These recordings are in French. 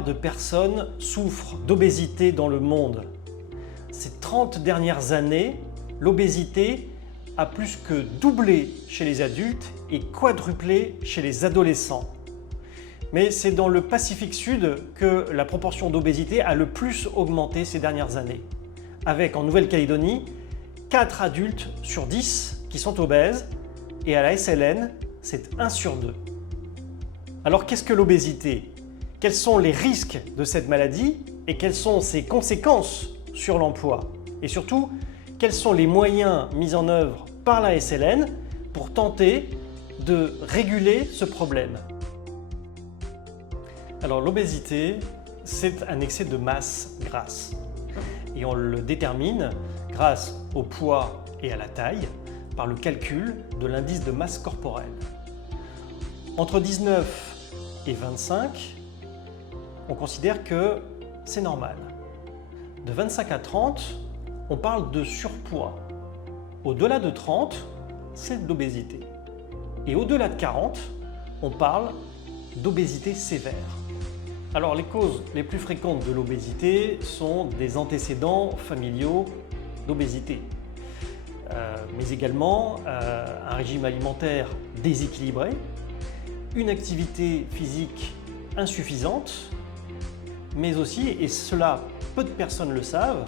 milliards de personnes souffrent d'obésité dans le monde. Ces 30 dernières années, l'obésité a plus que doublé chez les adultes et quadruplé chez les adolescents. Mais c'est dans le Pacifique Sud que la proportion d'obésité a le plus augmenté ces dernières années, avec en Nouvelle-Calédonie 4 adultes sur 10 qui sont obèses, et à la SLN, c'est 1 sur 2. Alors qu'est-ce que l'obésité? Quels sont les risques de cette maladie et quelles sont ses conséquences sur l'emploi? Et surtout, quels sont les moyens mis en œuvre par la SLN pour tenter de réguler ce problème? Alors l'obésité, c'est un excès de masse grasse. Et on le détermine grâce au poids et à la taille par le calcul de l'indice de masse corporelle. Entre 19 et 25, on considère que c'est normal. De 25 à 30, on parle de surpoids. Au-delà de 30, c'est de l'obésité. Et au-delà de 40, on parle d'obésité sévère. Alors les causes les plus fréquentes de l'obésité sont des antécédents familiaux d'obésité, mais également un régime alimentaire déséquilibré, une activité physique insuffisante, mais aussi, et cela peu de personnes le savent,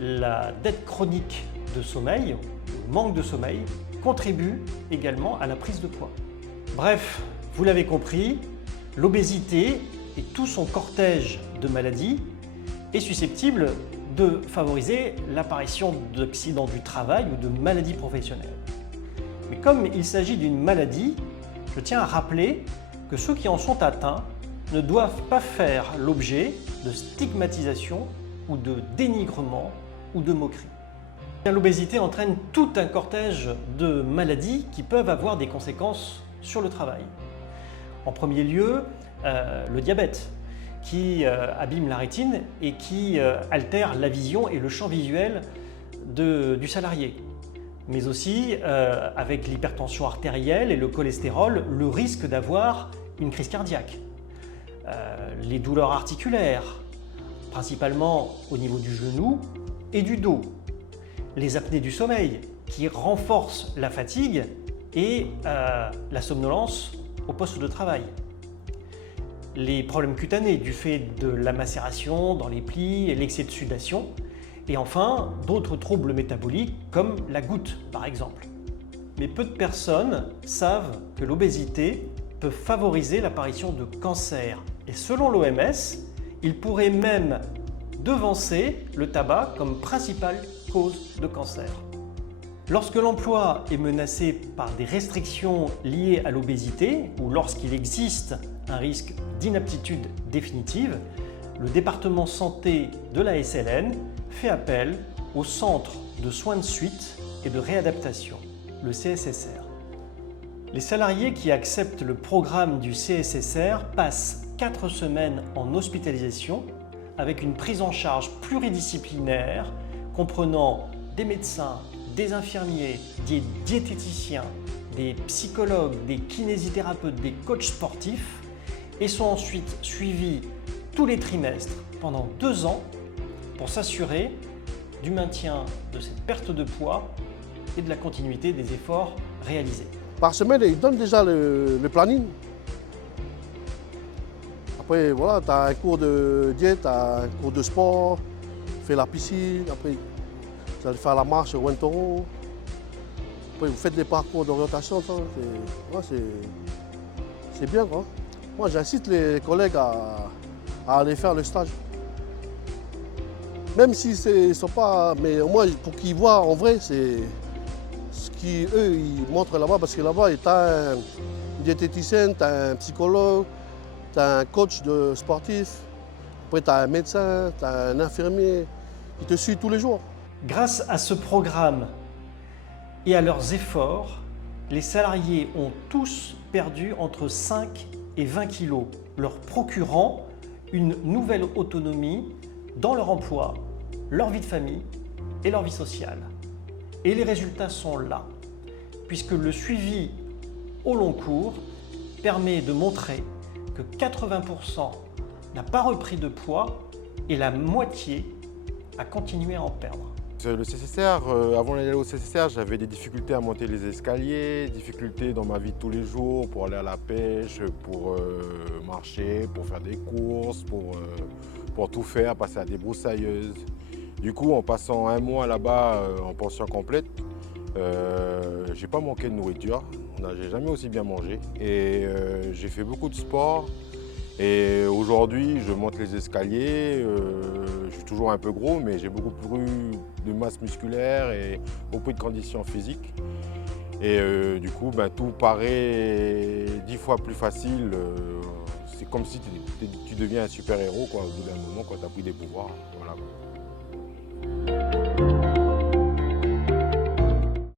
la dette chronique de sommeil, le manque de sommeil, contribue également à la prise de poids. Bref, vous l'avez compris, l'obésité et tout son cortège de maladies est susceptible de favoriser l'apparition d'accidents du travail ou de maladies professionnelles. Mais comme il s'agit d'une maladie, je tiens à rappeler que ceux qui en sont atteints ne doivent pas faire l'objet de stigmatisation ou de dénigrement ou de moquerie. L'obésité entraîne tout un cortège de maladies qui peuvent avoir des conséquences sur le travail. En premier lieu, le diabète qui abîme la rétine et qui altère la vision et le champ visuel du salarié. Mais aussi, avec l'hypertension artérielle et le cholestérol, le risque d'avoir une crise cardiaque. Les douleurs articulaires, principalement au niveau du genou et du dos. Les apnées du sommeil qui renforcent la fatigue et la somnolence au poste de travail. Les problèmes cutanés du fait de la macération dans les plis et l'excès de sudation. Et enfin, d'autres troubles métaboliques comme la goutte par exemple. Mais peu de personnes savent que l'obésité peut favoriser l'apparition de cancers. Et selon l'OMS, il pourrait même devancer le tabac comme principale cause de cancer. Lorsque l'emploi est menacé par des restrictions liées à l'obésité ou lorsqu'il existe un risque d'inaptitude définitive, le département santé de la SLN fait appel au Centre de soins de suite et de réadaptation, le CSSR. Les salariés qui acceptent le programme du CSSR passent 4 semaines en hospitalisation avec une prise en charge pluridisciplinaire comprenant des médecins, des infirmiers, des diététiciens, des psychologues, des kinésithérapeutes, des coachs sportifs et sont ensuite suivis tous les trimestres pendant 2 ans pour s'assurer du maintien de cette perte de poids et de la continuité des efforts réalisés. Par semaine, ils donnent déjà le planning. Après, voilà, tu as un cours de diète, tu as un cours de sport, tu fais la piscine, après vous allez faire la marche au Wentoro. Après, vous faites des parcours d'orientation, c'est bien, quoi. Moi, j'incite les collègues à aller faire le stage. Même si ils sont pas, mais au moins pour qu'ils voient en vrai, c'est ce qu'eux ils montrent là-bas, parce que là-bas, tu as un diététicien, tu as un psychologue, tu as un coach de sportif, après tu as un médecin, tu as un infirmier qui te suit tous les jours. Grâce à ce programme et à leurs efforts, les salariés ont tous perdu entre 5 et 20 kilos, leur procurant une nouvelle autonomie dans leur emploi, leur vie de famille et leur vie sociale. Et les résultats sont là, puisque le suivi au long cours permet de montrer que 80% n'a pas repris de poids et la moitié a continué à en perdre. Le CCCR, avant d'aller au CCCR, j'avais des difficultés à monter les escaliers, difficultés dans ma vie de tous les jours pour aller à la pêche, pour marcher, pour faire des courses, pour tout faire, passer à des broussailleuses. Du coup, en passant un mois là-bas en pension complète, j'ai pas manqué de nourriture, j'ai jamais aussi bien mangé et j'ai fait beaucoup de sport. Et aujourd'hui, je monte les escaliers, je suis toujours un peu gros, mais j'ai beaucoup plus de masse musculaire et beaucoup de conditions physiques. Et du coup, tout paraît 10 fois plus facile. C'est comme si tu deviens un super-héros au bout d'un moment quand tu as pris des pouvoirs. Voilà.